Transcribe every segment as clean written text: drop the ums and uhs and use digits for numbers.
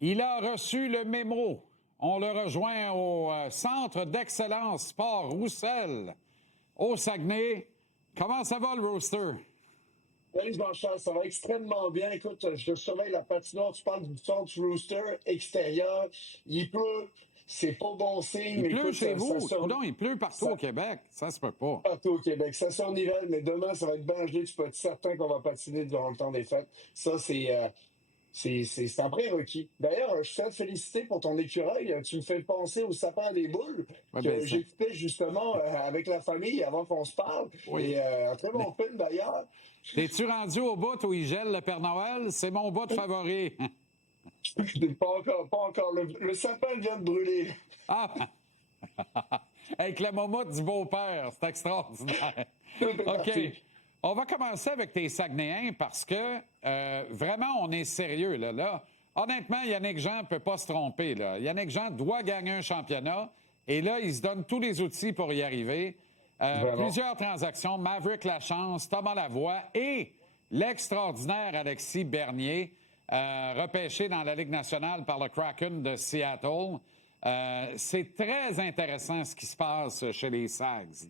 Il a reçu le mémo. On le rejoint au Centre d'excellence Sport Roussel, au Saguenay. Comment ça va, le Rooster? Salut Jean-Charles, ça va extrêmement bien. Écoute, je surveille la patinoire. Tu parles du centre Rooster extérieur. Il pleut. C'est pas bon signe. Il Mais pleut écoute, chez vous? ça, Non, il pleut partout au Québec. Ça se peut pas. partout au Québec. Ça s'enivelle, mais demain, ça va être bien gelé. Tu peux être certain qu'on va patiner durant le temps des fêtes. Ça, c'est un prérequis. D'ailleurs, je tiens à te féliciter pour ton écureuil. Tu me fais penser au sapin des boules Ouais, que ben, ça. j'écoutais justement avec la famille avant qu'on se parle. Oui. Et un très bon film d'ailleurs. T'es-tu rendu au bout où il gèle le Père Noël? C'est mon bout favori. Pas encore. Le sapin vient de brûler. Ah! Avec la momotte du beau-père. C'est extraordinaire. Tout est OK. parti. On va commencer avec tes Saguenayens parce que vraiment, on est sérieux. Là. Honnêtement, Yannick Jean ne peut pas se tromper. Là. Yannick Jean doit gagner un championnat et là, il se donne tous les outils pour y arriver. Vraiment. Plusieurs transactions, Maverick Lachance, Thomas Lavoie et l'extraordinaire Alexis Bernier, repêché dans la Ligue nationale par le Kraken de Seattle. C'est très intéressant ce qui se passe chez les Sags.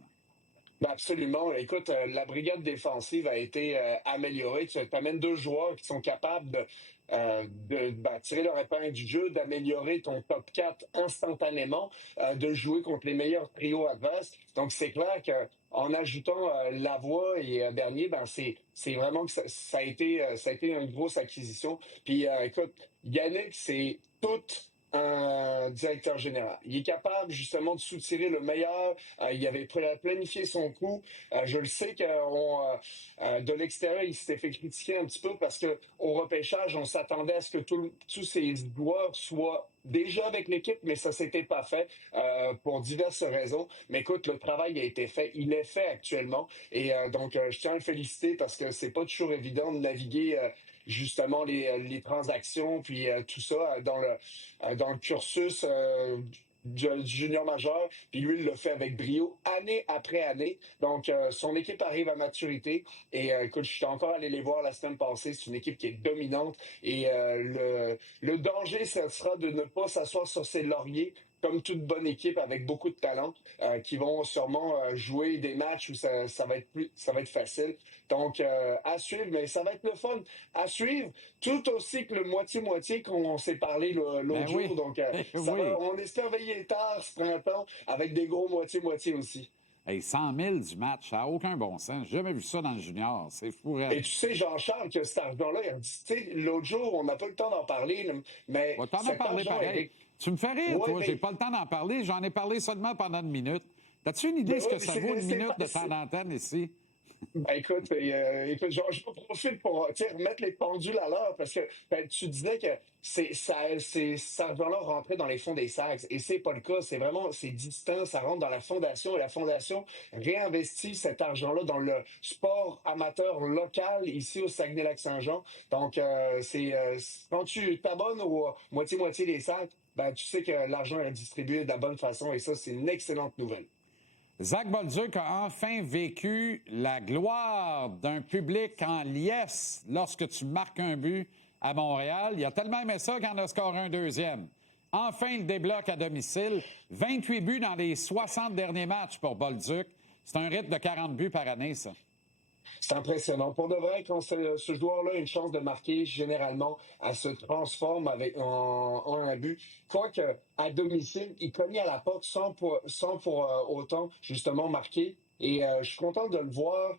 Ben absolument. Écoute, la brigade défensive a été améliorée. Tu amènes deux joueurs qui sont capables de tirer leur épingle du jeu, d'améliorer ton top 4 instantanément, de jouer contre les meilleurs trios adverses. Donc, c'est clair que en ajoutant Lavoie et Bernier, ben c'est vraiment que ça a été une grosse acquisition. Puis, écoute, Yannick, c'est tout un directeur général. Il est capable justement de soutirer le meilleur. Il avait planifié son coup. Je le sais de l'extérieur, il s'était fait critiquer un petit peu parce que au repêchage, on s'attendait à ce que tous ces joueurs soient déjà avec l'équipe, mais ça s'était pas fait pour diverses raisons. Mais écoute, le travail a été fait. Il est fait actuellement. Et donc, je tiens à le féliciter parce que c'est pas toujours évident de naviguer justement les transactions puis tout ça dans le cursus du junior majeur, puis lui, il le fait avec brio, année après année. Donc, son équipe arrive à maturité. Et écoute, je suis encore allé les voir la semaine passée. C'est une équipe qui est dominante. Et le danger, ce sera de ne pas s'asseoir sur ses lauriers, comme toute bonne équipe avec beaucoup de talent, qui vont sûrement jouer des matchs où ça va être ça va être facile. Donc, à suivre, mais ça va être le fun à suivre, tout aussi que le moitié-moitié qu'on s'est parlé l'autre Ben jour. oui. Donc, Oui. on espère veiller tard ce printemps avec des gros moitié-moitié aussi. Hey, 100 000 du match, ça n'a aucun bon sens. J'ai jamais vu ça dans le junior. C'est fou, raide. Et tu sais, Jean-Charles, que cet argent-là, tu sais, l'autre jour, on n'a pas le temps d'en parler, là, mais Ouais, t'en as cet parlé argent, pareil. Tu me fais rire, ouais, toi. J'ai pas le temps d'en parler. J'en ai parlé seulement pendant une minute. T'as-tu une idée mais, ce que ouais, mais ça vaut une c'est minute pas, de temps d'antenne ici? ben écoute, je profite pour tu sais, remettre les pendules à l'heure parce que ben, tu disais que cet argent-là rentrait dans les fonds des SAGs et c'est pas le cas. C'est distinct, ça rentre dans la fondation et la fondation réinvestit cet argent-là dans le sport amateur local ici au Saguenay-Lac-Saint-Jean. Donc quand tu t'abonnes au moitié-moitié des SAGs, ben tu sais que l'argent est distribué de la bonne façon et ça, c'est une excellente nouvelle. Zach Bolduc a enfin vécu la gloire d'un public en liesse lorsque tu marques un but à Montréal. Il a tellement aimé ça qu'il en a scoré un deuxième. Enfin, il débloque à domicile. 28 buts dans les 60 derniers matchs pour Bolduc. C'est un rythme de 40 buts par année, ça. C'est impressionnant. Pour de vrai, quand ce joueur-là a une chance de marquer, généralement, elle se transforme en un but. Quoique, à domicile, il cogne à la porte sans pour autant, justement, marquer. Et je suis content de le voir,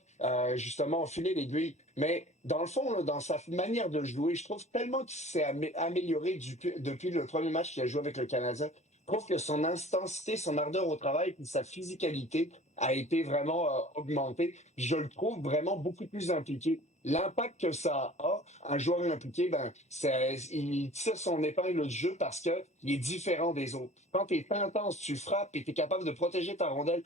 justement, enfiler l'aiguille. Mais dans le fond, là, dans sa manière de jouer, je trouve tellement qu'il s'est amélioré depuis le premier match qu'il a joué avec le Canadien. Je trouve que son intensité, son ardeur au travail, puis sa physicalité a été vraiment augmentée. Je le trouve vraiment beaucoup plus impliqué. L'impact que ça a, un joueur impliqué, ben, il tire son épingle du jeu parce que il est différent des autres. Quand tu es intense, tu frappes et tu es capable de protéger ta rondelle,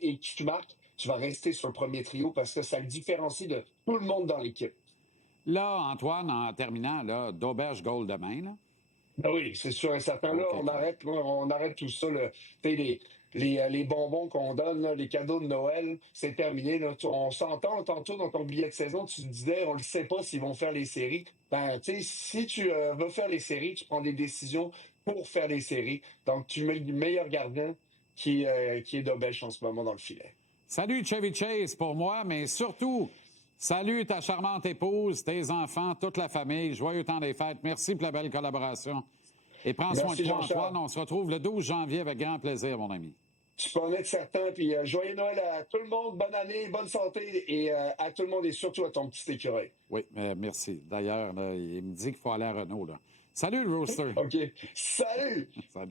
et tu marques, tu vas rester sur le premier trio parce que ça le différencie de tout le monde dans l'équipe. Là, Antoine, en terminant, là, d'auberge goal demain, là. Ah oui, c'est sûr et certain. Là, OK, on arrête tout ça. Là. Tu sais, les bonbons qu'on donne, là, les cadeaux de Noël, c'est terminé. Là. On s'entend tantôt dans ton billet de saison, tu te disais, on ne sait pas s'ils vont faire les séries. Ben, tu sais, si tu veux faire les séries, tu prends des décisions pour faire les séries. Donc, tu mets le meilleur gardien qui est d'Obèche en ce moment dans le filet. Salut Chevy Chase pour moi, mais surtout, salut ta charmante épouse, tes enfants, toute la famille. Joyeux temps des fêtes. Merci pour la belle collaboration. Et prends soin de Merci, toi, Jean-Charles. Antoine. On se retrouve le 12 janvier avec grand plaisir, mon ami. Tu peux en être certain. Puis, joyeux Noël à tout le monde. Bonne année, bonne santé et à tout le monde et surtout à ton petit écureuil. Oui, merci. D'ailleurs, là, il me dit qu'il faut aller à Renault. Là. Salut, le Rooster. OK. Salut! Salut.